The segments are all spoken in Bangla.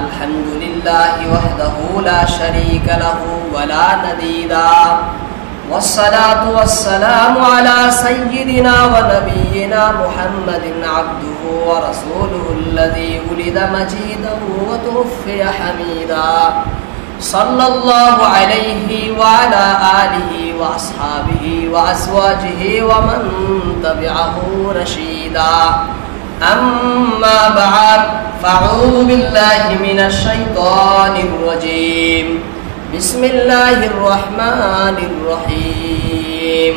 আলহামদুলিল্লাহি ওয়াহদাহু লা শারীকা লাহু ওয়া লা নাদীরা والصلاة والسلام على سيدنا ونبينا محمد عبده ورسوله الذي ولد مجيدا وتوفي حميدا صلى الله عليه وعلى آله وأصحابه وأزواجه ومن تبعه رشيدا أما بعد فأعوذ بالله من الشيطان الرجيم بسم الله الرحمن الرحيم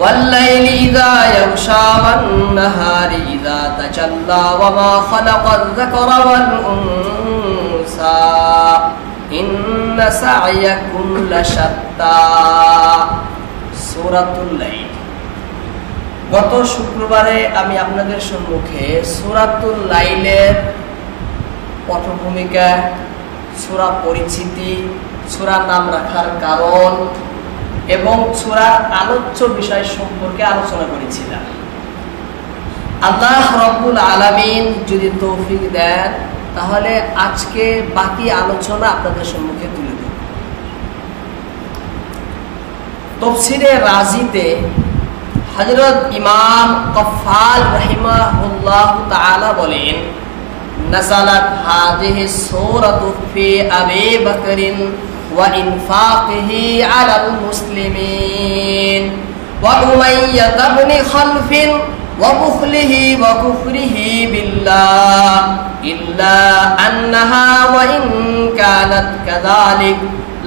والليل إذا يغشى والنهار إذا تجلى وما خلق الذكر والأنثى إن سعيكم لشتى সূরাতুল লাইল। গত শুক্রবারে আমি আপনাদের সম্মুখে সূরাতুল লাইলের পটভূমিকা, সূরা পরিচিতি, সূরা নাম রাখার কারণ এবং সূরার আলোচ্য বিষয় সম্পর্কে আলোচনা করেছিলাম। আল্লাহ রাব্বুল আলামিন যদি তৌফিক দেন তাহলে আজকে বাকি আলোচনা আপনাদের সম্মুখে তুলে দেব। তাফসীরে রাজিতে হযরত ইমাম কফফাল রাহিমাহুল্লাহু তাআলা বলেন, নাযালাত হাযিহি সূরাতু ফি আবি বকরিন ওয়া ইনফাকিহি আলাল মুসলিমিন ওয়া উমাইয়া ইবনে খালফিন ওয়া বুখলিহি ওয়া কুফরিহি বিল্লাহ ইল্লা আন্নাহা ওয়া ইন কানাত কাযালিক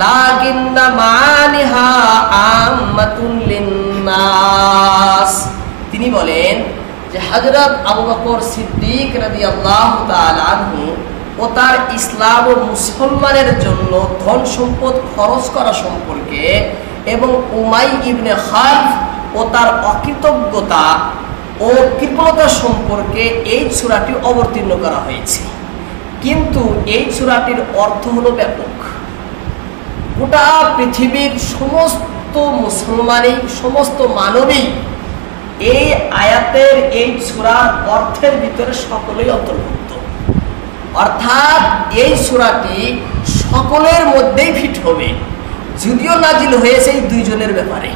লাকিন্না মাআনিহা আম্মাতুন লিন্নাস। তিনি বলেন যে হযরত আবু বকর সিদ্দিক রাদিয়াল্লাহু তাআলা আনহু ও তার ইসলাম ও মুসলমানের জন্য ধন সম্পদ খরচ করা সম্পর্কে এবং উমাই ইবনে খালফ ও তার অকৃতজ্ঞতা ও কৃপণতা সম্পর্কে এই সূরাটি অবতীর্ণ করা হয়েছে। কিন্তু এই সূরাটির অর্থ হলো ব্যাপক। গোটা পৃথিবীর সমস্ত মুসলমানই, সমস্ত মানবী এই আয়াতের এই সূরার অর্থের ভিতরে সকলেই অন্তর্ভুক্ত। অর্থাৎ এই সূরাটি সকলের মধ্যেই ফিট হবে। যদিও নাজিল হয়েছে এই দুইজনের ব্যাপারে,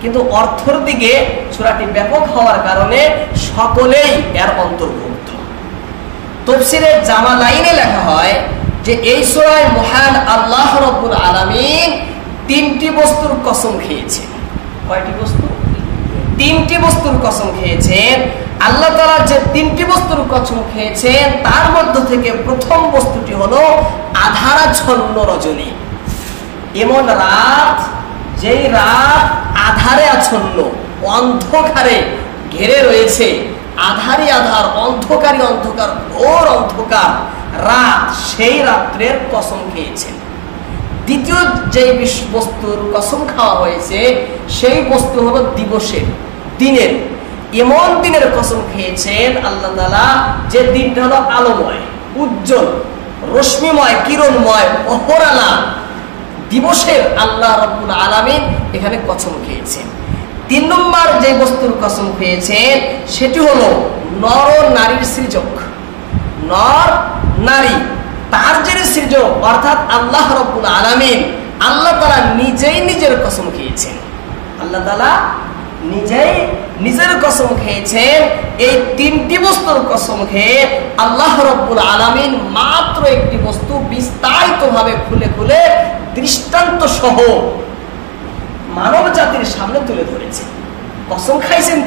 কিন্তু অর্থের দিকে সূরাটি ব্যাপক হওয়ার কারণে সকলেই এর অন্তর্ভুক্ত। তাফসীরে জামালাইনে লেখা হয় যে এই সূরায় মহান আল্লাহ রাব্বুল আলামিন তিনটি বস্তুর কসম খেয়েছেন। কয়টি বস্তু? তিনটি বস্তুর কসম খেয়েছেন। আল্লাহ তাআলা যে তিনটি বস্তুর কসম খেয়েছেন তার মধ্য থেকে প্রথম বস্তুটি হলো আধারাচ্ছন্ন রজনী। এমন রাত, যেই রাত আধারে আচ্ছন্ন, অন্ধকারে ঘেরে রয়েছে। আধারই আধার, অন্ধকারই অন্ধকার, ঘোর অন্ধকার রাত, সেই রাত্রের কসম খেয়েছেন। দ্বিতীয় যে বস্তুর কসম খাওয়া হয়েছে সেই বস্তু হলো দিবসের, দিনের। এমন দিনের কসম খেয়েছেন আল্লাহ তাআলা যে দিনটা হলো আলোময়, উজ্জ্বল, রশ্মিময়, কিরণময়, অপরালা দিবসের আল্লাহ রাব্বুল আলামিন এখানে কসম খেয়েছেন। তিন নম্বর যে বস্তুর কসম খেয়েছেন সেটি হলো নর ও নারীর সৃজক। নর নারী তার যে সৃজক, অর্থাৎ আল্লাহ রাব্বুল আলামিন, আল্লাহ তাআলা নিজেই নিজের কসম খেয়েছেন। আল্লাহ তাআলা নিজেই নিজের কসম খেয়েছেন। এই তিনটি বস্তুর কসম খেয়ে আল্লাহ রাব্বুল আলামিন মাত্র একটি বস্তু বিস্তারিতভাবে খুলে খুলে দৃষ্টান্ত সহ মানব জাতির সামনে তুলে ধরেছে। কসম খাইছেন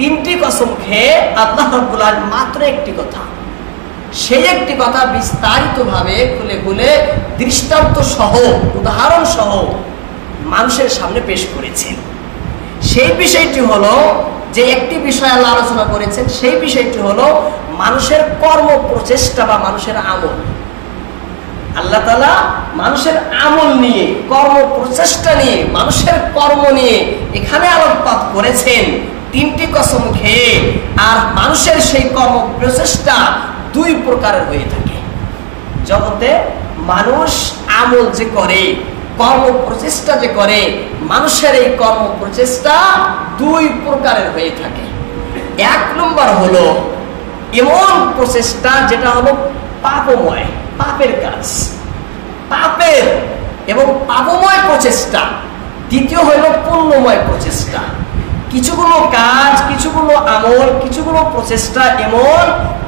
তিনটি কসম খেয়ে আল্লাহ রাব্বুল আলামিন মাত্র একটি কথা, সেই একটি কথা বিস্তারিতভাবে খুলে খুলে দৃষ্টান্ত সহ, উদাহরণ সহ মানুষের সামনে পেশ করেছেন। সেই বিষয়টি হলো, যে একটি বিষয় আল্লাহ আলোচনা করেছেন, সেই বিষয়টি হলো মানুষের কর্ম প্রচেষ্টা বা মানুষের আমল। আল্লাহ তাআলা মানুষের আমল নিয়ে, কর্ম প্রচেষ্টা নিয়ে, মানুষের কর্ম নিয়ে এখানে আলোকপাত করেছেন তিনটি কসম খেয়ে। আর মানুষের সেই কর্ম প্রচেষ্টা দুই প্রকারের হয়ে থাকে। জগতে মানুষ আমল যে করে, কর্ম প্রচেষ্টা যে করে, মানুষের এই কর্ম প্রচেষ্টা দুই প্রকারের হয়ে থাকে। এক নম্বর হলো এমন প্রচেষ্টা যেটা হলো পাপময়, পাপের কাজ, পাপের এবং পাপময় প্রচেষ্টা। দ্বিতীয় হলো পুণ্যময় প্রচেষ্টা। কিছুগুলো কাজ, কিছুগুলো আমল, কিছুগুলো প্রচেষ্টা এমন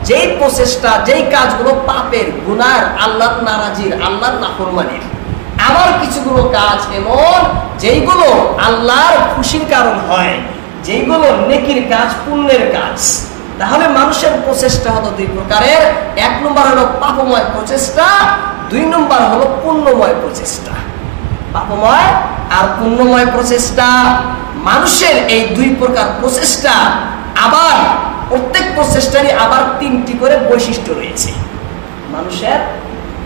যেই প্রচেষ্টা, যেই কাজগুলো পাপের, গুনার, আল্লাহর নারাজির, আল্লাহর নাফরমানির। আবার কিছুগুলো কাজ এমন যেইগুলো আল্লাহর খুশির কারণ হয়, যেইগুলো নেকির কাজ, পুণ্যের কাজ। তাহলে মানুষের প্রচেষ্টা হলো দুই প্রকারের। এক নম্বর হলো পাপময় প্রচেষ্টা, দুই নম্বর হলো পুণ্যময় প্রচেষ্টা। পাপময় আর পুণ্যময় প্রচেষ্টা, মানুষের এই দুই প্রকার প্রচেষ্টা। আবার প্রত্যেক প্রচেষ্টারই আবার তিনটি করে বৈশিষ্ট্য রয়েছে। মানুষের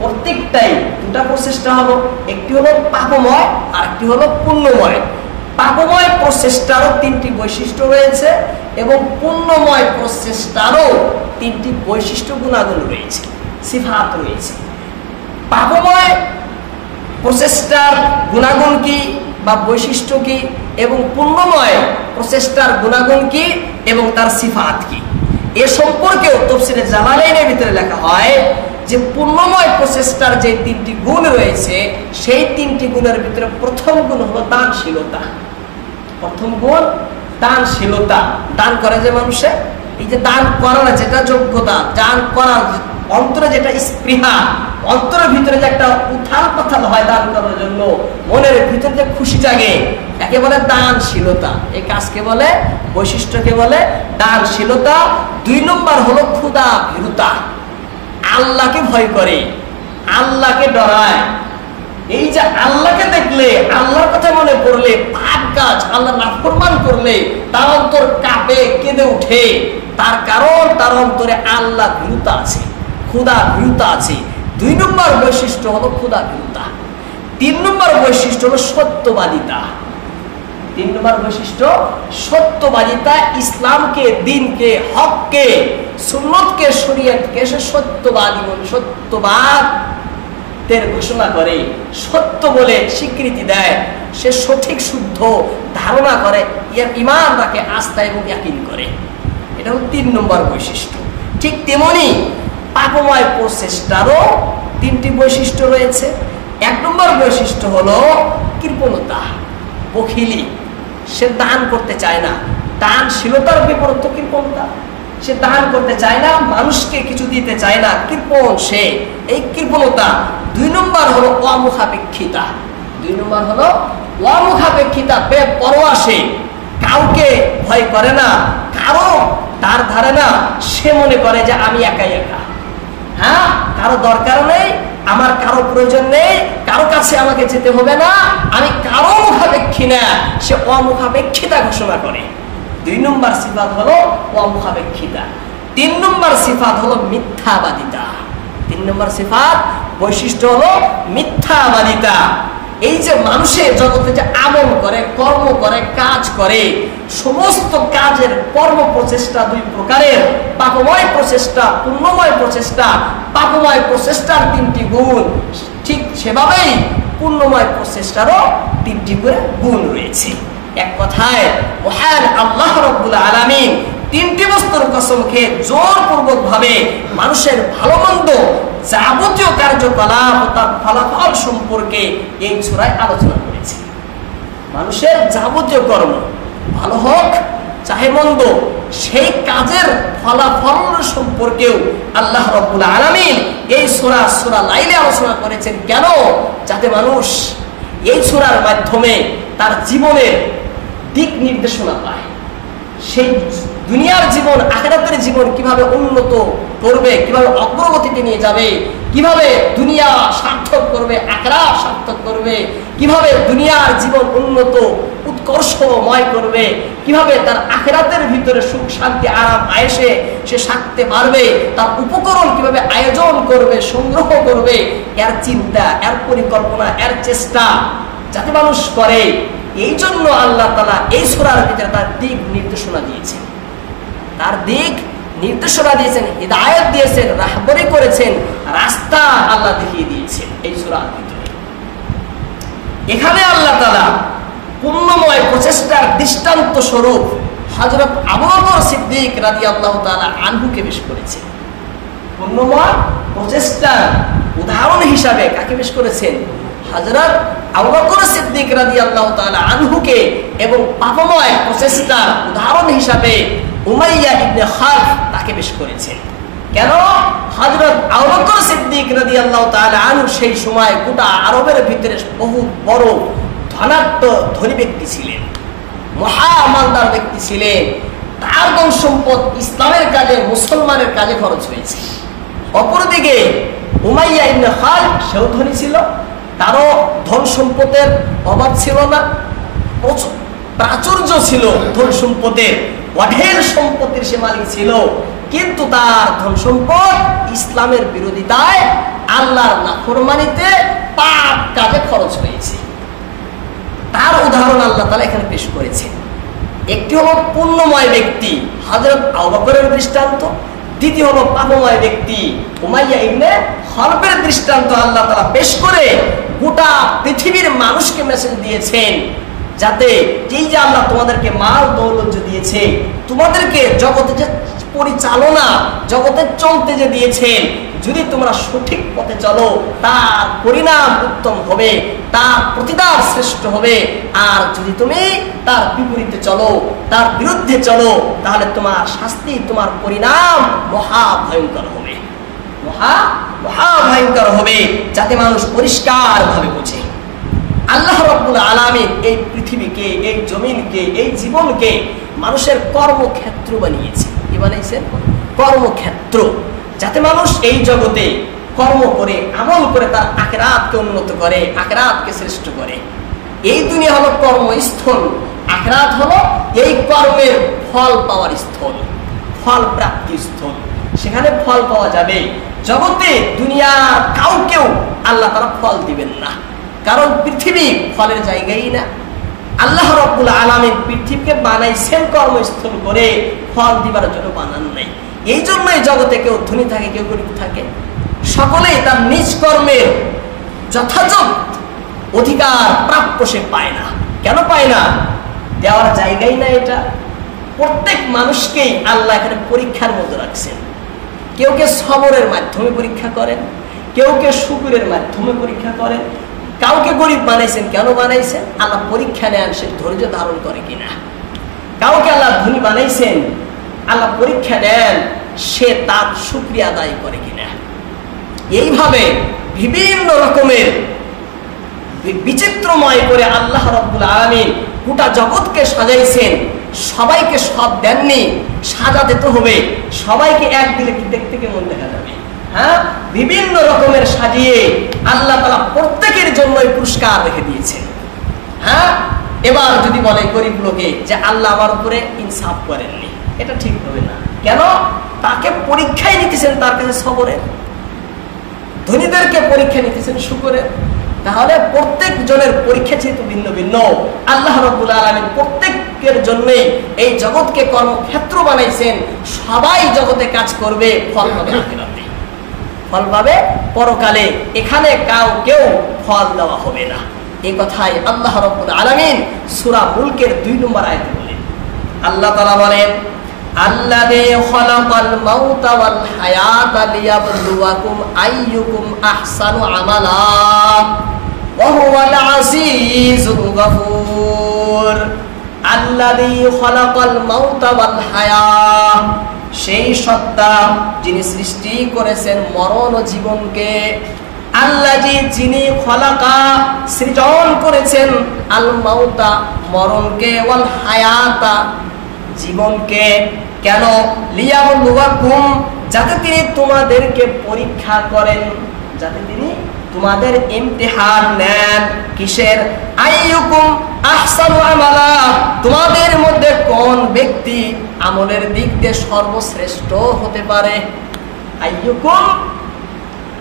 প্রত্যেকটাই দুটা প্রচেষ্টা হলো, একটি হলো পাপময় আর একটি হলো পুণ্যময়। পাপময় প্রচেষ্টারও তিনটি বৈশিষ্ট্য রয়েছে এবং পুণ্যময় প্রচেষ্টারও তিনটি বৈশিষ্ট্য, গুণাগুণ রয়েছে, সিফাত রয়েছে। পাপময় প্রচেষ্টার গুণাগুণ কি বা বৈশিষ্ট্য কি, এবং পুণ্যময় প্রচেষ্টার গুণাগুণ কি এবং তার সিফাত কি, এ সম্পর্কেও তাফসীরে জালালাইনের ভিতরে লেখা হয় যে পুণ্যময় প্রচেষ্টার যে তিনটি গুণ রয়েছে, সেই তিনটি গুণের ভিতরে প্রথম গুণ হলো দানশীলতা। প্রথম গুণ দানশীলতা। দান করে যে মানুষে, এই যে দান করার যেটা যোগ্যতা, দান করার অন্তরে যেটা স্পৃহা, অন্তরের ভিতরে যে একটা উথাল পাথাল হয় দান করার জন্য, মনের ভিতরে যে খুশি জাগে, একে বলে দানশীলতা। এই কাজকে বলে, বৈশিষ্ট্যকে বলে দানশীলতা। দুই নম্বর হলো ক্ষুধা ভীরুতা, আল্লাহকে ভয় করে, আল্লাহকে ডরায়। এই যে আল্লাহকে দেখলে, আল্লাহর কথা মনে পড়লে, পাপ কাজ, আল্লাহ নাফরমান করলে তার অন্তর কাঁপে, কেঁদে উঠে। তার কারণ তার অন্তরে আল্লাহ ভীরুতা আছে, ক্ষুধা ভীরুতা আছে। দুই নম্বর বৈশিষ্ট্য হলো ক্ষুধা ভীরুতা। তিন নম্বর বৈশিষ্ট্য হলো সত্যবাদিতা। তিন নম্বর বৈশিষ্ট্য সত্যবাদিতা। ইসলামকে, দিনকে, হককে, সুন্নতকে, শরীয়তকে সে সত্যবাদী বলে, সত্যবাদের ঘোষণা করে, সত্য বলে স্বীকৃতি দেয়। সে সঠিক শুদ্ধ ধারণা করে, ঈমান রাখে, আস্থা এবং ইয়াকিন করে। এটা হলো তিন নম্বর বৈশিষ্ট্য। ঠিক তেমনি পাপময় প্রচেষ্টারও তিনটি বৈশিষ্ট্য রয়েছে। এক নম্বর বৈশিষ্ট্য হলো কৃপণতা, বখিলি। সে দান করতে চায় না। দানশীলতার বিপরীত কৃপণতা। সে দান করতে চায় না, মানুষকে কিছু দিতে চায় না, কৃপণ সে, এই কৃপণতা। দুই নম্বর হলো অমুখাপেক্ষিতা। দুই নম্বর হলো অমুখাপেক্ষিতা, বেপরোয়া সে, কাউকে ভয় করে না, কারো তার ধারে না। সে মনে করে যে আমি একাই একা, হ্যাঁ, কারো দরকার নেই, আমার কারো প্রয়োজন নেই, কারো কাছে আমাকে যেতে হবে না, আমি কারো মুখাপেক্ষী না। সে অমুখাপেক্ষিতা ঘোষণা করে। দুই নম্বর সিফাত হলো অমুখাপেক্ষিতা। তিন নম্বর সিফাত হলো মিথ্যাবাদিতা। তিন নম্বর সিফাত, বৈশিষ্ট্য হলো মিথ্যাবাদিতা। এই যে মানুষের জগতে যে আমল করে, কর্ম করে, কাজ করে, সমস্ত কাজের কর্ম প্রচেষ্টা দুই প্রকারের, পাপময় প্রচেষ্টা, পুণ্যময় প্রচেষ্টা। পাপময় প্রচেষ্টার তিনটি গুণ, ঠিক সেভাবেই পুণ্যময় প্রচেষ্টারও তিনটি করে গুণ রয়েছে। এক কথায় মহান আল্লাহ রাব্বুল আলামিন তিনটি বস্তুর কসম খেয়ে জোরপূর্বক ভাবে মানুষের ভালো মন্দ যাবতীয় কার্যকলাপ ও তার ফলাফল সম্পর্কে এই সূরায় আলোচনা করেছে। মানুষের যাবতীয় কর্ম, ভালো হোক চাহে মন্দ, সেই কাজের ফলাফল সম্পর্কেও আল্লাহ রাব্বুল আলামিন এই সূরা লাইলে আলোচনা করেছেন। কেন? যাতে মানুষ এই সূরার মাধ্যমে তার জীবনের দিক নির্দেশনা পায়। সেই দুনিয়ার জীবন, আখিরাতের জীবন কিভাবে উন্নত করবে, কিভাবে অগ্রগতিতে নিয়ে যাবে, কিভাবে দুনিয়া সার্থক করবে, আখিরাত সার্থক করবে, কিভাবে দুনিয়ার জীবন উন্নত উৎকর্ষময় করবে, কিভাবে তার আখিরাতের ভিতরে সুখ শান্তি আরাম আয়েশে সে থাকতে পারবে, তার উপকরণ কিভাবে আয়োজন করবে, সংগ্রহ করবে, এর চিন্তা, এর পরিকল্পনা, এর চেষ্টা যাতে মানুষ করে। এই জন্য আল্লাহ তাআলা এই সূরার ভিতরে তার দিক নির্দেশনা দিয়েছেন, তার দিক নির্দেশনা দিয়েছেন, হিদায়াত দিয়েছেন, রাহবরি করেছেন, রাস্তা আল্লাহ দেখিয়ে দিয়েছেন এই সূরার ভিতরে। এখানে আল্লাহ তাআলা পুণ্যময় প্রচেষ্টার দৃষ্টান্ত স্বরূপ হযরত আবু বকর সিদ্দিক রাদিয়াল্লাহু তাআলা আনহুকে পেশ করেছেন। পূর্ণময় প্রচেষ্টার উদাহরণ হিসাবে কাকে পেশ করেছেন? হযরত আবু বকর সিদ্দিক রাদিয়াল্লাহু তাআলা আনহুকে, এবং পাপময় প্রচেষ্টার উদাহরণ হিসাবে উমাইয়া ইবনে খালফ তাকে পেশ করেছেন। কেন? হযরত আবু বকর সিদ্দিক রাদিয়াল্লাহু তাআলা আনহু সেই সময় গোটা আরবের ভিতরে বহু বড় ধনী ব্যক্তি ছিলেন, মহামালদার ব্যক্তি ছিলেন। তার ধন সম্পদ ইসলামের কাজে, মুসলমানের কাজে খরচ হয়েছে। অপরদিকে উমাইয়া ইবনে খালফ সেও ধনী ছিল, তারও ধন সম্পদের অভাব ছিল না, প্রাচুর্য ছিল ধন সম্পদের, অঢেল সম্পত্তির সে মালিক ছিল, কিন্তু তার ধন সম্পদ ইসলামের বিরোধিতায়, আল্লাহর নাফরমানিতে, পাপ কাজে খরচ হয়েছে। তার উদাহরণ আল্লাহ তাআলা এখানে পেশ করেছেন। একটি হলো পুণ্যময় ব্যক্তি হযরত আবু বকরের দৃষ্টান্ত, দ্বিতীয় হলো পাপময় ব্যক্তি উমাইয়া ইবনে খালফের দৃষ্টান্ত আল্লাহ তাআলা পেশ করে গোটা পৃথিবীর মানুষকে মেসেজ দিয়েছেন, যাতে এই যে আল্লাহ তোমাদেরকে মাল দৌলত দিয়েছে, তোমাদেরকে জগতে যে পরিচালনা, জগতে চলতে যে দিয়েছেন, যদি তোমরা সঠিক পথে চলো তার পরিণাম উত্তম হবে, তার প্রতিদান শ্রেষ্ঠ হবে। আর যদি তুমি তার বিপরীতে চলো, তার বিরুদ্ধে চলো, তাহলে তোমার শাস্তি, তোমার পরিণাম মহা ভয়ঙ্কর হবে, মহা ভয়ঙ্কর হবে, যাতে মানুষ পরিষ্কার ভাবে বোঝে। আল্লাহ রাব্বুল আলামিন এই পৃথিবীকে, এই জমিনকে, এই জীবনকে মানুষের কর্মক্ষেত্র বানিয়েছে। কি বানিয়েছেন? কর্মক্ষেত্র, যাতে মানুষ এই জগতে কর্ম করে, আমল করে তার আখিরাতকে উন্নত করে, আখিরাতকে শ্রেষ্ঠ করে। এই দুনিয়া হলো কর্মস্থল, আখিরাত হলো এই কর্মের ফল পাওয়ার স্থল, ফল প্রাপ্তির স্থল। সেখানে ফল পাওয়া যাবে। জগতে দুনিয়ার কাউকেও আল্লাহ তাআলা ফল দিবেন না, কারণ পৃথিবী ফলের জায়গাই না। আল্লাহ রাব্বুল আলামিন পৃথিবীকে বানাইছেন কর্মস্থল করে, ফল দিবার জন্য বানান নাই। এই জন্যই জগতে কেউ ধনী থাকে, কেউ গরিব থাকে, সকলেই তার নিজ কর্মের যথাযথ অধিকার প্রাপ্য সে পায় না। কেন পায় না? দেওয়ার জায়গাই না এটা। প্রত্যেক মানুষকেই আল্লাহ এখানে পরীক্ষার মধ্যে রাখছেন। কেউ কে সবরের মাধ্যমে পরীক্ষা করেন, কেউ কে শুকরের মাধ্যমে পরীক্ষা করেন। কাউকে গরিব বানাইছেন, কেন বানাইছেন? আল্লাহ পরীক্ষা নেন সে ধৈর্য ধারণ করে কিনা। কাউকে আল্লাহ ধনী বানাইছেন, আল্লাহ পরীক্ষা নেন সে তার শুকরিয়া আদায় করে কিনা। এইভাবে বিভিন্ন রকমের বিচিত্রময় করে আল্লাহ রাব্বুল আলামিন গোটা জগৎকে সাজাইছেন। সবাইকে সব দেননি, সাজাতে তো হবে। সবাইকে এক দিলে কি দেখতে কেমন দেখা যাবে? হ্যাঁ, বিভিন্ন রকমের সাজিয়ে আল্লাহ তাআলা প্রত্যেকের জন্যই পুরস্কার রেখে দিয়েছেন। হ্যাঁ, এবার যদি বলে গরিব লোকে যে আল্লাহ আমার উপরে ইনসাফ করেননি, এটা ঠিক হবে না। কেন? তাকে পরীক্ষায় নিতেছেন তার কাছে সবরের, ধনীদেরকে পরীক্ষা নিতেছেন শুকরের। তাহলে প্রত্যেক জনের পরীক্ষা যেহেতু ভিন্ন ভিন্ন, আল্লাহ রাব্বুল আলামিন প্রত্যেকের জন্যই এই জগৎকে কর্মক্ষেত্র বানাইছেন। সবাই জগতে কাজ করবে, ফল পাবে আখিরাতে, ফল পাবে পরকালে। এখানে কাউকেও ফল দেওয়া হবে না। এই কথাই আল্লাহ রাব্বুল আলামিন সূরা মুলকের 2 নম্বর আয়াতে বলেন। আল্লাহ তাআলা বলেন, আল্লাযী খালাকাল মাউতা ওয়াল হায়াতা লিয়াবলুয়াকুম আইয়ুকুম আহসানু আমালা ওয়া হুয়াল আজিজুল গফুর। আল্লাযী খালাকাল মাউতা ওয়াল হায়া, সেই সত্তা যিনি সৃষ্টি করেছেন মরণ ও জীবনকে। আল্লাযী, যিনি খালাকা সৃজন করেছেন, আল মাউতা মরণকে, ওয়াল হায়াতা জীবনকে। কেন? লিয়াবলুয়াকুম, যাতে তিনি তোমাদেরকে পরীক্ষা করেন, যাতে তিনি তোমাদের ইমতিহান নেন। কিসের? আইয়ুকুম আহসানু আমালা, তোমাদের মধ্যে কোন ব্যক্তি আমলের দিক দিয়ে সর্বশ্রেষ্ঠ হতে পারে। আইয়ুকুম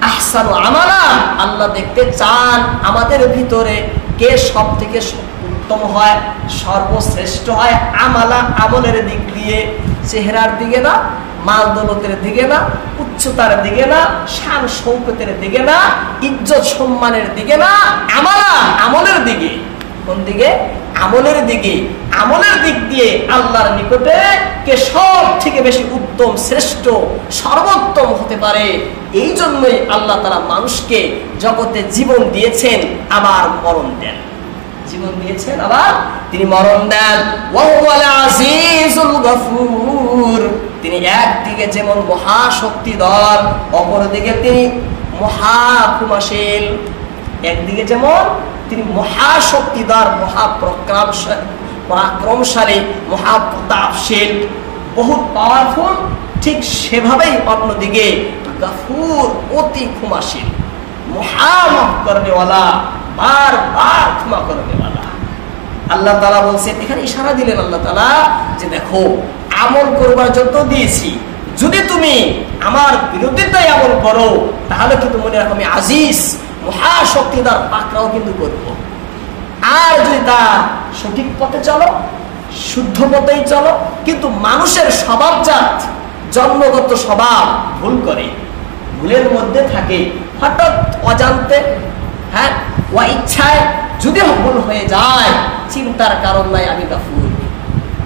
আহসানু আমালা, আল্লাহ দেখতে চান আমাদের ভিতরে কে সব থেকে উত্তম হয়, সর্বশ্রেষ্ঠ হয়। আমালা, আমলের দিক দিয়ে, চেহারার দিকে না, মাল দৌলতের দিকে না, উচ্চতার দিকে না, শান শৌকতের দিকে না, ইজ্জত সম্মানের দিকে না, আমালা, আমলের দিকে। কোন দিকে? আমলের দিক দিয়ে আল্লাহর নিকটে কে সব থেকে বেশি উত্তম, শ্রেষ্ঠ, সর্বোত্তম হতে পারে। এই জন্যই আল্লাহ তাআলা মানুষকে জগতে জীবন দিয়েছেন, আবার মরণ দেন। জীবন দিয়েছেন, আবার তিনি মরণ দেন। ওয়াহুয়াল আজিজুল গফুর, তিনি একদিকে যেমন মহাশক্তিধর, অপরদিকে তিনি মহাক্ষমাশীল। একদিকে যেমন তিনি মহাশক্তিধর, পরাক্রমশালী, মহাপ্রতাপশীল, বহুত পাওয়ারফুল, ঠিক সেভাবেই অন্যদিকে গফুর, অতি ক্ষমাশীল, মহামাফ করনেওয়ালা, বারবার ক্ষমা করনেওয়ালা। আল্লাহ তাআলা বলছেন, এখানে ইশারা দিলেন আল্লাহ তাআলা যে দেখো, আমল করবার জন্য দিয়েছি, যদি তুমি আমার বিরোধিতায় আমল করো তাহলে কিন্তু মনে রাখো আমি আজিজ, মহাশক্তিধর, পাকড়াও কিন্তু করবো। আর যদি তা সঠিক পথে চলো, শুদ্ধ পথেই চলো, কিন্তু মানুষের স্বভাবজাত, জন্মগত স্বভাব ভুল করে, ভুলের মধ্যে থাকে, হঠাৎ অজান্তে, হ্যাঁ, ও ইচ্ছায় যদি ভুল হয়ে যায়, চিন্তার কারণ নাই আমি গাফুর,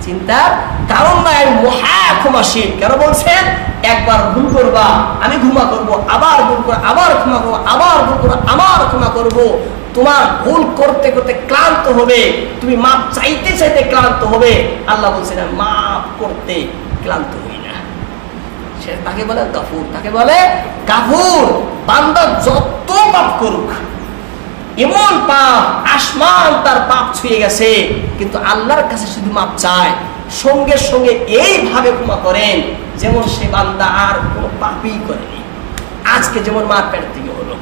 চিন্তার কারণ নাই আমি মহাক্ষমাশীল। কেন বলছেন? একবার ভুল করবা আমি ক্ষমা করবো, আবার ভুল করবো আবার ক্ষমা করবো, আবার ভুল করবো আবার ক্ষমা করবো। তোমার ভুল করতে করতে ক্লান্ত হবে, তুমি মাপ চাইতে চাইতে ক্লান্ত হবে। আল্লাহ বলছেন মাপ করতে ক্লান্ত হই না। সে তাকে বলে গাফুর, তাকে বলে গাফুর। বান্দা যত পাপ করুক, এমন পাপ আসমান তার পাপ ছুঁয়ে গেছে, কিন্তু আল্লাহর কাছে শুধু মাপ চায়, সঙ্গে সঙ্গে এইভাবে ক্ষমা করেন যেমন সে বান্দা আর কোনো পাপই করেনি। আজকে যেমন মার পেট থেকে হলো,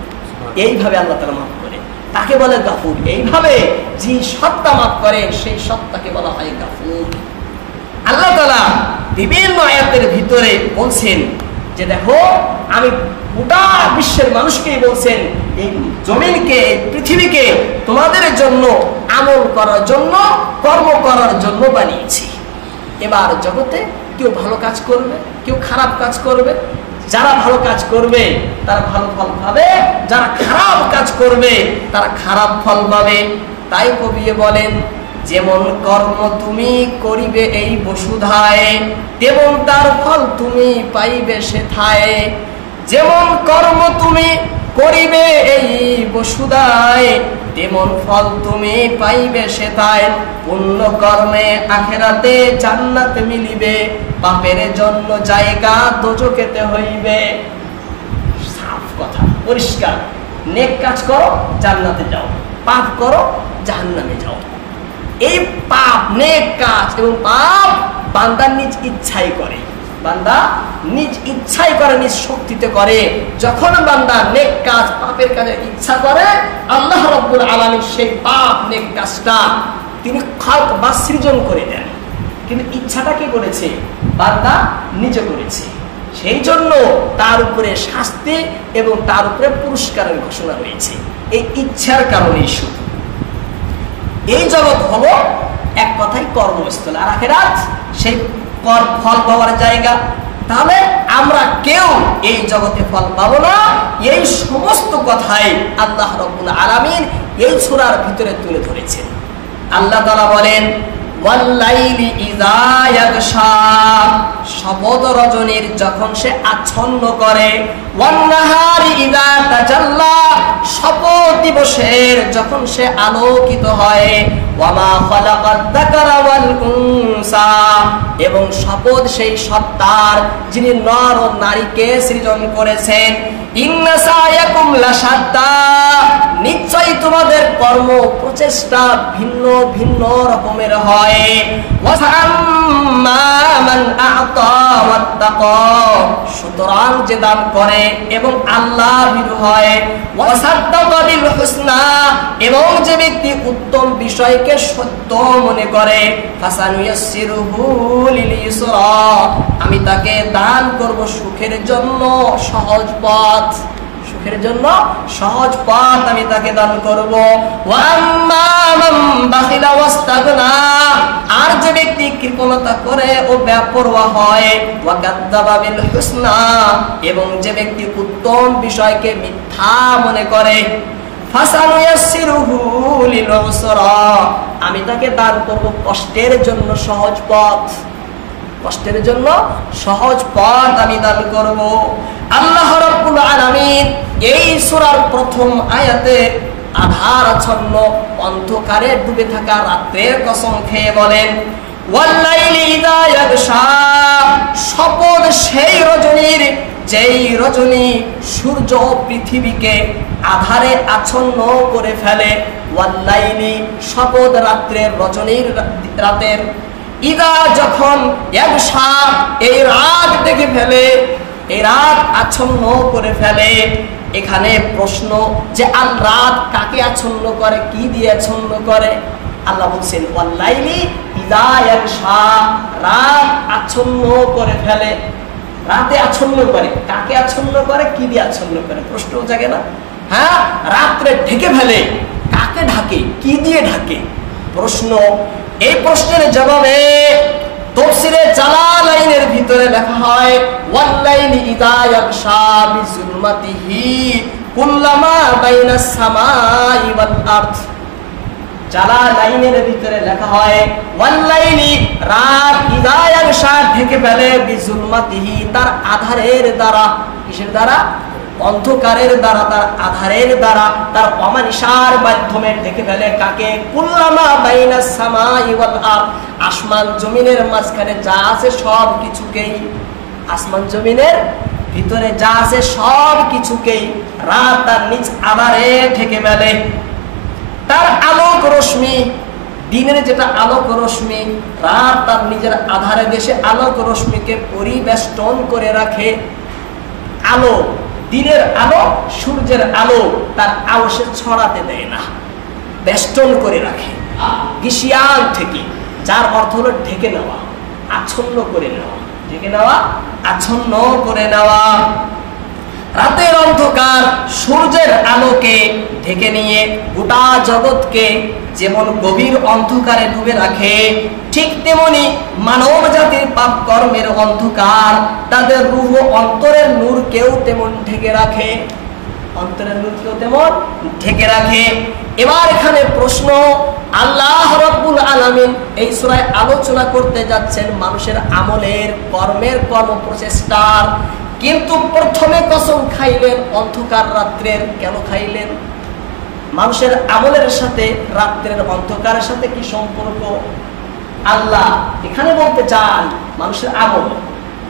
এইভাবে আল্লাহ তাআলা মাফ করে, তাকে বলে গাফুর। এইভাবে যে সত্তা মাফ করে সেই সত্তাকে বলা হয় গাফুর। আল্লাহ তাআলা বিভিন্ন আয়াতের ভিতরে বলছেন যে দেখো, আমি গোটা বিশ্বের মানুষকেই বলছেন, এই জমিনকে, এই পৃথিবীকে তোমাদের জন্য আমল করার জন্য, কর্ম করার জন্য বানিয়েছি। এবার জগতে কেউ ভালো কাজ করবে, কেউ খারাপ কাজ করবে। যারা ভালো কাজ করবে তারা ভালো ফল পাবে, যারা খারাপ কাজ করবে তারা খারাপ ফল পাবে। তাই কবি বলেন, যেমন কর্ম তুমি করিবে এই বসুধায়, তেমন তার ফল তুমি পাইবে সেথায়। যেমন কর্ম তুমি করিবে এই বসুধায়, তেমন ফল তুমি পাইবে সেথায়। পুণ্য কর্মে আখেরাতে জান্নাত মিলিবে, পাপের জন্য জায়গা দোজখেতে হইবে। সাফ কথা, পরিষ্কার। নেক কাজ করো, জান্নাতে যাও, পাপ করো, জাহান্নামে যাও। এই পাপ, নেক কাজ এবং পাপ বান্দা নিজ ইচ্ছাই করে, বান্দা নিজ ইচ্ছাই করে, নিজ শক্তিতে করে। যখন বান্দা নেক কাজ, পাপের কাজের ইচ্ছা করে, আল্লাহ রাব্বুল আলামিন সেই পাপ, নেক কাজটা তিনি খালক বা সৃজন করে দেন। কিন্তু ইচ্ছাটা কে করেছে? বান্দা নিজে করেছে। সেই জন্য তার উপরে শাস্তি এবং তার উপরে পুরস্কারের ঘোষণা রয়েছে, এই ইচ্ছার কারণেই শুধু। এই জগৎ হলো এক কথায় কর্মস্থল, আর আখিরাত সেই ফল পাওয়ার জায়গা। তাহলে আমরা কেউ এই জগতে ফল পাবো না। এই সমস্ত কথাই আল্লাহ রাব্বুল আলামিন এই সূরার ভিতরে তুলে ধরেছেন। আল্লাহ তাআলা বলেন, ওয়াল্লাইলি ইযা ইয়াগশা, শপথ রজনীর যখন সে আচ্ছন্ন করে, ওয়ান্নাহারি ইযা তাজাল্লা, শপথ দিবসের যখন সে আলোকিত হয়, ওয়ামা খালাকাদ যাকারা ওয়াল উনসা, এবং শপথ সেই সত্তার যিনি নর ও নারীকে সৃজন করেছেন। ইন্না সায়াকুম লাশাত্তা, নিশ্চয়ই তোমাদের কর্ম প্রচেষ্টা ভিন্ন ভিন্ন রকমের হয়। ওয়াসাম্মা মান আ'তা ওয়াত্তাকা, সুতরাং যে দান করে এবং আল্লাহ ভীরু হয়, ওয়াসাদ্দাকা বিল হুসনা, এবং যে ব্যক্তি উত্তম বিষয়কে সত্য মনে করে, ফাসানুয়াসসিরুহু লিল ইসরা, আমি তাকে দান করব সুখের জন্য সহজ পথ, সুখের জন্য সহজ পথ আমি তাকে দান করব। ওয়াম্মা মান বাখিলা ওয়াস্তাগনা, আর যে ব্যক্তি কৃপণতা করে ও বেপরোয়া হয়, ওয়াকাদ্দাবা বিল হুসনা, এবং যে ব্যক্তি উত্তম বিষয়কে মিথ্যা মনে করে, ফাসানুয়াসসিরুহু লিল উসরা, আমি তাকে দান করব কষ্টের জন্য সহজ পথ, কষ্টের জন্য সহজ পথ আমি দান করব। আল্লাহ রাব্বুল আলামিন এই সূরার প্রথম আয়াতে আধারাচ্ছন্ন অন্ধকারে ডুবে থাকা রাতের কসম খেয়ে বলেন, ওয়াল্লাইলি ইযা ইয়াগশা, শপথ সেই রজনীর যেই রজনী সূর্য ও পৃথিবীকে আধারে আচ্ছন্ন করে ফেলে। ওয়াল্লাইলি, শপথ রাত্রের, রজনীর রাতের, ইদা যখন ইয়াগশা, এই রাত ডেকে ফেলে, এই রাত আচ্ছন্ন করে ফেলে। এখানে প্রশ্ন যে আল রাত কাকে আচ্ছন্ন করে, কি দিয়ে আচ্ছন্ন করে? আল্লাহ বলছেন ওয়াল্লাইলি ইদা ইয়াগশা, রাত আচ্ছন্ন করে ফেলে, রাতে আচ্ছন্ন করে, কাকে আচ্ছন্ন করে, কি দিয়ে আচ্ছন্ন করে? প্রশ্ন জাগে না? হ্যাঁ, রাত্রে ঢেকে ফেলে, কাকে ঢাকে, কি দিয়ে ঢাকে? প্রশ্ন। এই প্রশ্নের জবাবে তাফসীরে জালালাইনের ভিতরে লেখা হয় ওয়াল্লাইলি ইযা ইয়াগশা বিজুলমাতিহি কুল্লামা বাইনাস সামাই ওয়াল আরদ। জালালাইনের ভিতরে লেখা হয় ওয়াল্লাইলি, রাত, ইযা ইয়াগশা, ঢেকে ফেলে, বিজুলমাতিহি, তার আধারের দ্বারা। কিসের দ্বারা? অন্ধকারের দ্বারা, তার আধারের দ্বারা, তার অমানিসার মাধ্যমে ঢেকে ফেলে। কাকে? কুল্লামা বাইনাস সামাই ওয়াল আরদ, আসমান জমিনের মাঝখানে যা আছে সব কিছুকেই, আসমান জমিনের ভিতরে যা আছে সব কিছুকেই রাত তার নিজ আধারে ঢেকে ফেলে। তার আলোক রশ্মি, দিনের যেটা আলোক রশ্মি, রাত তার নিজের আধারে দেশে আলোক রশ্মিকে পরিবেষ্টন করে রাখে। আলো, দিনের আলো, সূর্যের আলো, তার আলো সে ছড়াতে দেয় না, বেষ্টন করে রাখে গিশিয়াল থেকে, যার অর্থ হলো ঢেকে নেওয়া, আচ্ছন্ন করে নেওয়া, ঢেকে নেওয়া, আচ্ছন্ন করে নেওয়া। রাতের অন্ধকার সূর্যের আলোকে ঢেকে নিয়ে গোটা জগৎকে যেমন গভীর অন্ধকারে ডুবে রাখে, ঠিক তেমনি মানব জাতির পাপ কর্মের অন্ধকার তাদের রূহ, অন্তরের নূরকেও তেমন ঢেকে রাখে, অন্তরের নূরকেও তেমন ঢেকে রাখে। এবার এখানে প্রশ্ন, আল্লাহ রাব্বুল আলামিন এই সূরায় আলোচনা করতে যাচ্ছেন মানুষের আমলের, কর্মের, কর্ম প্রচেষ্টার, কিন্তু প্রথমে কসম খাইলেন অন্ধকার রাত্রের। কেন খাইলেন? মানুষের আমলের সাথে রাত্রের অন্ধকারের সাথে কি সম্পর্ক? আল্লাহ এখানে বলতে চান মানুষের আমল,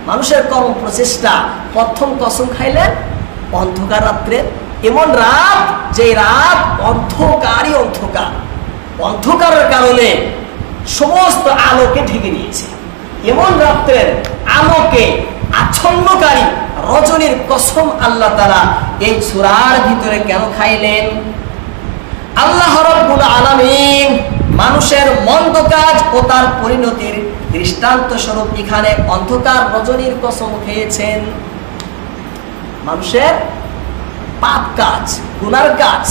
মানুষের কর্ম প্রচেষ্টা। প্রথম কসম খাইলেন অন্ধকার রাত্রের, এমন রাত যে রাত অন্ধকারই অন্ধকার, অন্ধকারের কারণে সমস্ত আলোকে ঢেকে নিয়েছে, এমন রাত্রের আলোকে আচ্ছন্নকারী রজনীর কসম আল্লাহ তাআলা এই সূরার ভিতরে কেন খাইলেন? আল্লাহ রাব্বুল আলামিন মানুষের মন্দ কাজ ও তার পরিণতির দৃষ্টান্ত স্বরূপ এখানে অন্ধকার রজনীর কসম খেয়েছেন। মানুষের পাপ কাজ, গুনার কাজ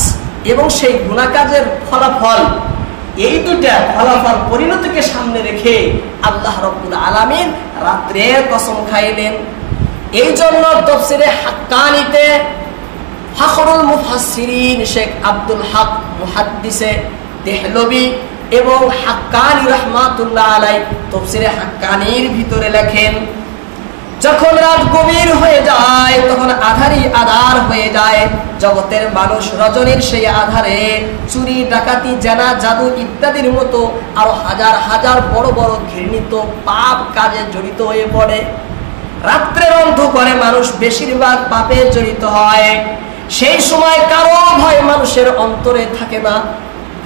এবং সেই গুনাহ কাজের ফলাফল, এই দুটা ফলাফল পরিণতিকে সামনে রেখে আল্লাহ রাব্বুল আলামিন রাত্রের কসম খাইলেন। এই জন্য তাফসীরে হাক্কানিতে ফখরুল মুফাসসিরিন শেখ আব্দুল হক মুহাদ্দিসে দেহলভী এবং হাক্কানি রাহমাতুল্লাহ আলাইহি তাফসীরে হাক্কানির ভিতরে লেখেন, যখন রাত গভীর হয়ে যায় তখন আধারই আধার হয়ে যায়, জগতের মানুষ রজনীর সেই আধারে চুরি, ডাকাতি, জেনা, জাদু ইত্যাদির মতো আরো হাজার হাজার বড় বড় ঘৃণিত পাপ কাজে জড়িত হয়ে পড়ে। রাত্রের অন্ধকারে মানুষ বেশিরভাগ পাপে জড়িত হয়। সেই সময় কারো ভয় মানুষের অন্তরে থাকে না,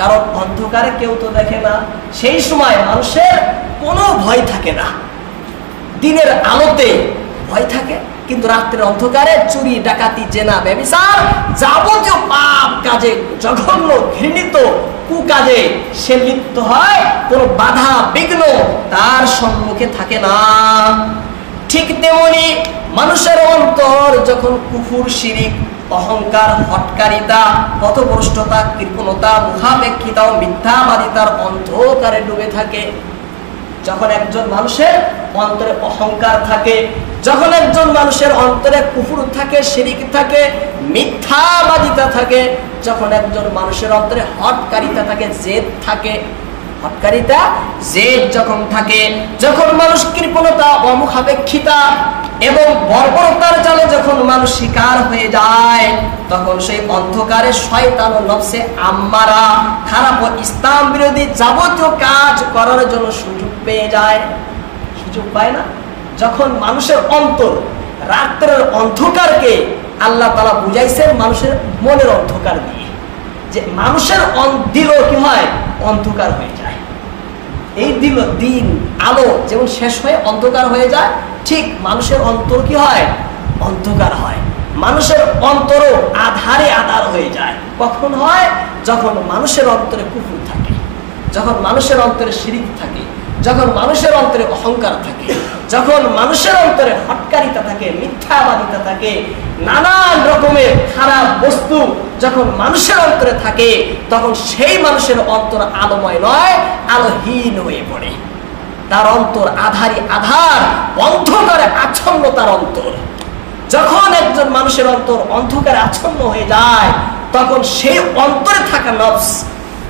কারণ অন্ধকারে কেউ তো দেখে না। সেই সময় মানুষের কোনো ভয় থাকে না। দিনের আলোতে ভয় থাকে, কিন্তু রাত্রের অন্ধকারে চুরি, ডাকাতি, জেনা, ব্যভিচার, যাবতীয় পাপ কাজে, জঘন্য ঘৃণিত কুকাজে সে লিপ্ত হয়। কোনো বাধা বিঘ্ন তার সম্মুখে থাকে না। ঠিক তেমনি মানুষের অন্তর যখন কুফর, শিরিক, অহংকার, হটকারিতা, পথভ্রষ্টতা, কৃপণতা, মুখাপেক্ষিতা ও মিথ্যাবাদিতার অন্ধকারে ডুবে থাকে, যখন একজন মানুষের অন্তরে অহংকার থাকে, যখন একজন মানুষের অন্তরে কুফর থাকে, শিরক থাকে, মিথ্যাবাদিতা থাকে, যখন একজন মানুষের অন্তরে হঠকারিতা থাকে, জেদ থাকে, হঠকারিতা জেদ যখন থাকে, যখন মানুষ কৃপণতা, অমুখাপেক্ষিতা এবং বর্বরতার জালে যখন মানুষ শিকার হয়ে যায়, তখন সেই অন্ধকারে শয়তান ও নফসে আম্মারা খারাপ ও ইসলাম বিরোধী যাবতীয় কাজ করার জন্য সুযোগ পেয়ে যায়। সুযোগ পায় না? যখন মানুষের অন্তর, রাত্রের অন্ধকারকে আল্লাহ তাআলা বুঝাইছেন মানুষের মনের অন্ধকার দিয়ে, যে মানুষের দিল কি হয়, অন্ধকার হয়ে যায়। এই দিল, দিন আলো যেমন শেষ হয়ে অন্ধকার হয়ে যায়, ঠিক মানুষের অন্তর কি হয়, অন্ধকার হয়। মানুষের অন্তরও আধারে আধার হয়ে যায়। কখন হয়? যখন মানুষের অন্তরে কুফর থাকে, যখন মানুষের অন্তরে শিরক থাকে, যখন মানুষের অন্তরে অহংকার থাকে, যখন মানুষের অন্তরে হটকারিতা থাকে, মিথ্যাবাদিতা থাকে, নানান রকমের খারাপ বস্তু যখন মানুষের অন্তরে থাকে, তখন সেই মানুষের অন্তর আলোময় নয়, আলোহীন হয়ে পড়ে। তার অন্তর আধারী, আধার, অন্ধকারে আচ্ছন্ন তার অন্তর। যখন একজন মানুষের অন্তর অন্ধকারে আচ্ছন্ন হয়ে যায়, তখন সেই অন্তরে থাকা নফস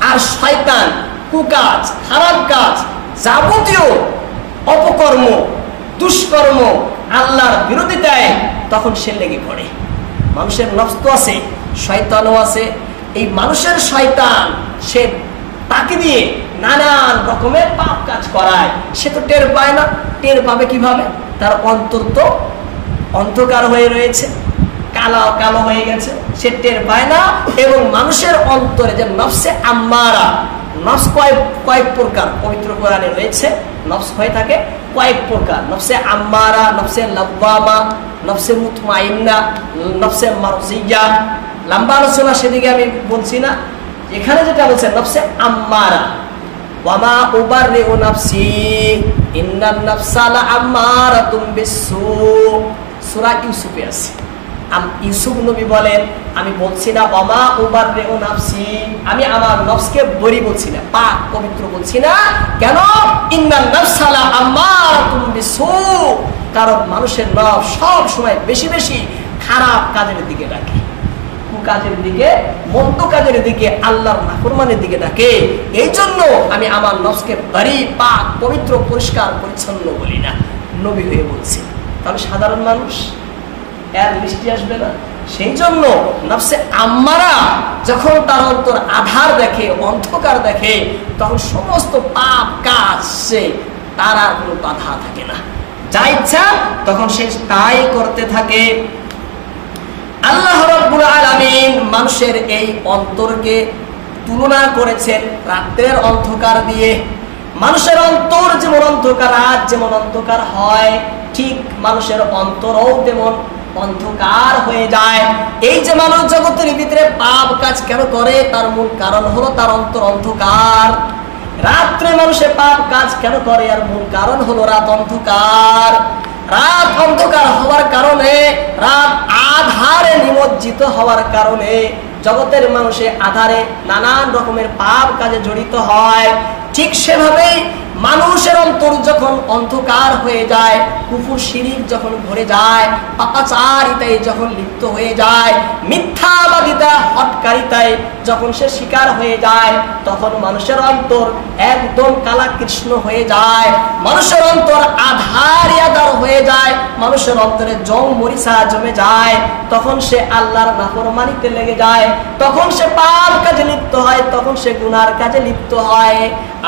আর শয়তান কুকাজ, খারাপ কাজ, যাবতীয় অপকর্ম, দুষ্কর্ম, আল্লাহর বিরোধিতায় তখন সে লেগে পড়ে। মানুষের নফস তো আছে, শয়তানও আছে। এই মানুষের শয়তান সে তাকে দিয়ে নানান রকমের পাপ কাজ করায়। সে তো টের পায় না। টের পাবে কিভাবে? তার অন্তর তো অন্ধকার হয়ে রয়েছে, কালো কালো হয়ে গেছে, সে টের পায় না। এবং মানুষের অন্তরে যে নফসে আম্মারা, নফস কয়েক প্রকার পবিত্র কোরআনে রয়েছে। নফস হয়ে থাকে কয়েক প্রকার: নফসে আম্মারা, নফসে লাওয়ামা, নফসে মুতমাইন্না, নফসে মারজিয়া। লম্বা আলোচনা সেদিকে আমি বলছি না। এখানে যেটা বলছে নফসে আম্মারা, ওয়ামা উবাররিউ নাফসি ইন্নান নাফসা লাআম্মারাতুম বিসসু। সূরা ইউসুফে আছে। ইউসুফ নবী বলেন, আমি বলছি না ওয়ামা উবাররিউ নাফসি, আমি আমার নফসকে বরি বলছি না, পাক পবিত্র বলছি না। কেন? ইন্নান নাফসা লাআম্মারাতুম বিসসু, কারণ মানুষের নফস সব সময় বেশি বেশি খারাপ কাজের দিকে ডাকে, কুকাজের দিকে, মন্দ কাজের দিকে, আল্লাহর নাফরমানের দিকে ডাকে। এই জন্য আমি আমার নফসকে বরি, পাক, পবিত্র, পরিষ্কার পরিচ্ছন্ন বলি না, নবী হয়ে বলছি। তাহলে সাধারণ মানুষ এর দৃষ্টি আসবে না। সেই জন্য নফসে আম্মারা যখন তার অন্তর আধার দেখে, অন্ধকার দেখে, তখন সমস্ত পাপ কাজ সে, তার আর কোনো বাধা থাকে না। যা ইচ্ছা তখন সে তাই করতে থাকে। আল্লাহ রাব্বুল আলামিন মানুষের এই অন্তরকে তুলনা করেছেন রাতের অন্ধকার দিয়ে। মানুষের অন্তর যেমন অন্ধকার, রাত যেমন অন্ধকার হয়, ঠিক মানুষের অন্তরও তেমন অন্ধকার হয়ে যায়। এই যে মানুষ জগতের ভিতরে পাপ কাজ কেন করে, তার মূল কারণ হলো তার অন্তর অন্ধকার। রাত্রে মানুষে পাপ কাজ কেন করে, আর মূল কারণ হলো রাত অন্ধকার। রাত অন্ধকার হওয়ার কারণে, রাত আধারে নিমজ্জিত হওয়ার কারণে জগতের মানুষে আধারে নানান রকমের পাপ কাজে জড়িত হয়। ঠিক সেভাবেই মানুষের অন্তর যখন অন্ধকার হয়ে যায়, কুফর শিরিক যখন ভরে যায়, পাপাচারিতায় যখন লিপ্ত হয়ে যায়, মিথ্যাবাদিতা, হটকারিতায় যখন সে শিকার হয়ে যায়, তখন মানুষের অন্তর একদম কালা কৃষ্ণ হয়ে যায়। মানুষের অন্তর আধারে আধার হয়ে যায়, মানুষের অন্তরে জং মরিচা জমে যায়। তখন সে আল্লাহর নাফরমানিতে লেগে যায়, তখন সে পাপ কাজে লিপ্ত হয়, তখন সে গুনার কাজে লিপ্ত হয়।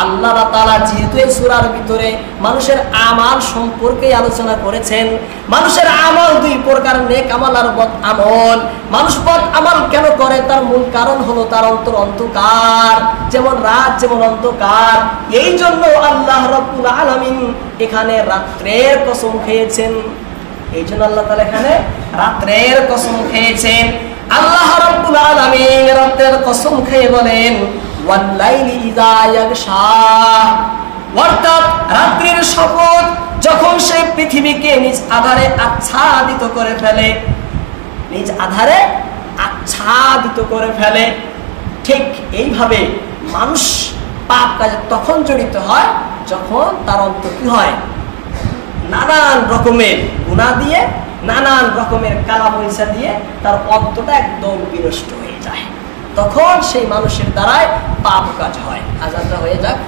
আল্লাহ তাআলা যেহেতু এই সূরার ভিতরে মানুষের আমাল সম্পর্কে আলোচনা করেছেন, মানুষের আমল দুই প্রকার, নেক আমল আর বদ আমল। মানুষ বদ আমল কেন করে, তার মূল কারণ হলো তার অন্তর অন্ধকার, যেমন রাত যেমন অন্ধকার। এই জন্য আল্লাহ রাব্বুল আলামিন এখানে রাত্রের কসম খেয়েছেন। এই জন্য আল্লাহ তাআলা এখানে রাত্রের কসম খেয়েছেন। আল্লাহ রাব্বুল আলামিন রাতের কসম খেয়ে বলেন, ওয়াল্লাইলি ইযা ইয়াগশা, অর্থাৎ রাত্রির শপথ যখন সে পৃথিবীকে নিজ আধারে আচ্ছাদিত করে ফেলে, নিজ আধারে আচ্ছাদিত করে ফেলে। ঠিক এইভাবে মানুষ পাপ কাজে তখন জড়িত হয় যখন তার অন্তর কি হয়, নানান রকমের গুনাহ দিয়ে, নানান রকমের কালা পয়সা দিয়ে তার অন্তরটা একদম বিনষ্ট হয়ে যায়। তখন সেই মানুষের দ্বারাই পাপ কাজ হয়। আজানটা হয়ে যাক।